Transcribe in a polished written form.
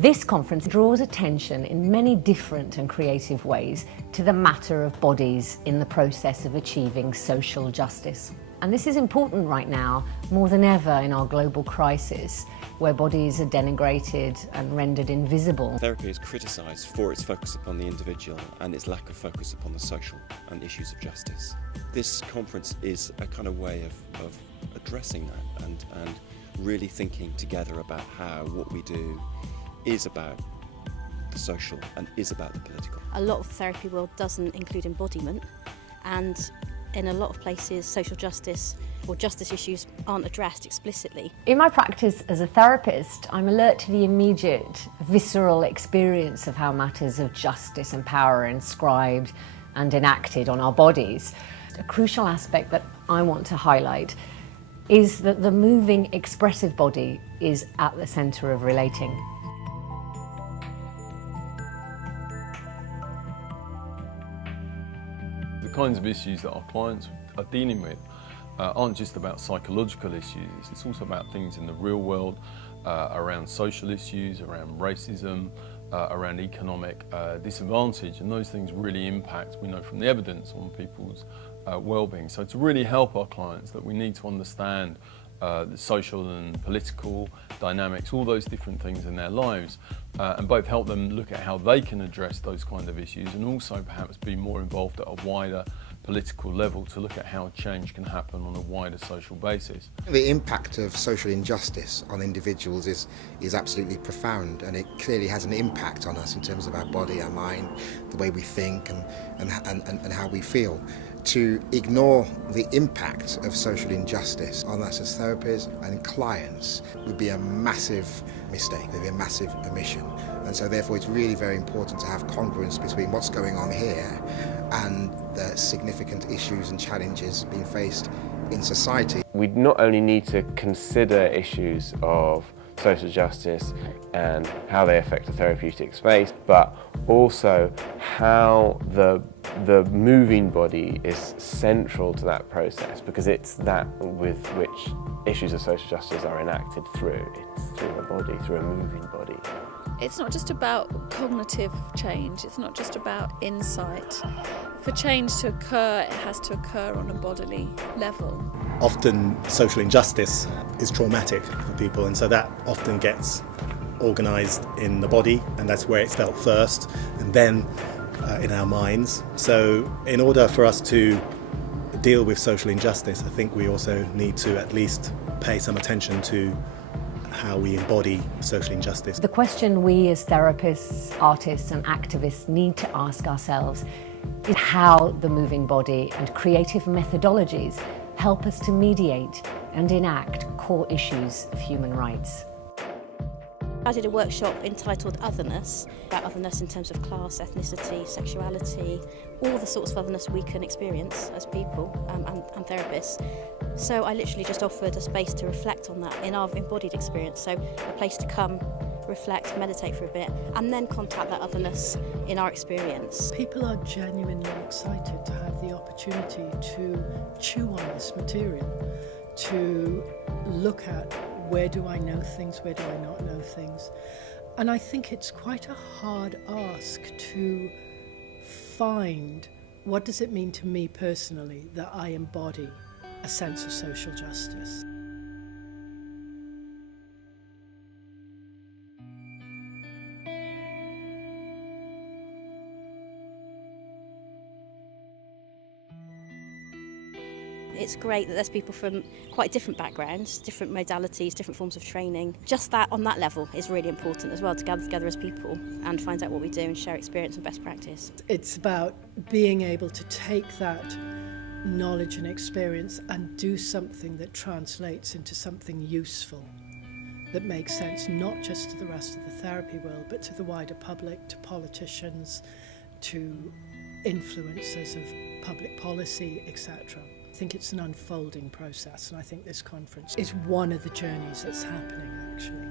This conference draws attention in many different and creative ways to the matter of bodies in the process of achieving social justice. And this is important right now, more than ever in our global crisis, where bodies are denigrated and rendered invisible. Therapy is criticised for its focus upon the individual and its lack of focus upon the social and issues of justice. This conference is a kind of way of addressing that and really thinking together about how what we do is about the social and is about the political. A lot of the therapy world doesn't include embodiment, and in a lot of places social justice or justice issues aren't addressed explicitly. In my practice as a therapist, I'm alert to the immediate, visceral experience of how matters of justice and power are inscribed and enacted on our bodies. A crucial aspect that I want to highlight is that the moving, expressive body is at the centre of relating. The kinds of issues that our clients are dealing with aren't just about psychological issues, it's also about things in the real world, around social issues, around racism, around economic disadvantage, and those things really impact, we know from the evidence, on people's well-being. So to really help our clients, that we need to understand the social and political dynamics, all those different things in their lives, and both help them look at how they can address those kind of issues, and also perhaps be more involved at a wider political level to look at how change can happen on a wider social basis. The impact of social injustice on individuals is absolutely profound, and it clearly has an impact on us in terms of our body, our mind, the way we think and how we feel. To ignore the impact of social injustice on us as therapists and clients would be a massive mistake, would be a massive omission. And so therefore it's really very important to have congruence between what's going on here and the significant issues and challenges being faced in society. We not only need to consider issues of social justice and how they affect the therapeutic space, but also how the moving body is central to that process, because it's that with which issues of social justice are enacted through. It's through a body, through a moving body. It's not just about cognitive change, it's not just about insight. For change to occur, it has to occur on a bodily level. Often social injustice is traumatic for people, and so that often gets organised in the body, and that's where it's felt first, and then in our minds. So in order for us to deal with social injustice, I think we also need to at least pay some attention to how we embody social injustice. The question we as therapists, artists and activists need to ask ourselves is how the moving body and creative methodologies help us to mediate and enact core issues of human rights. I did a workshop entitled Otherness, about otherness in terms of class, ethnicity, sexuality, all the sorts of otherness we can experience as people and therapists. So I literally just offered a space to reflect on that in our embodied experience, so a place to come, reflect, meditate for a bit, and then contact that otherness in our experience. People are genuinely excited to have the opportunity to chew on this material, to look at where do I know things, where do I not know things. And I think it's quite a hard ask to find what does it mean to me personally that I embody a sense of social justice. It's great that there's people from quite different backgrounds, different modalities, different forms of training. Just that, on that level, is really important as well, to gather together as people and find out what we do and share experience and best practice. It's about being able to take that knowledge and experience and do something that translates into something useful, that makes sense not just to the rest of the therapy world, but to the wider public, to politicians, to influencers of public policy, etc. I think it's an unfolding process, and I think this conference is one of the journeys that's happening, actually.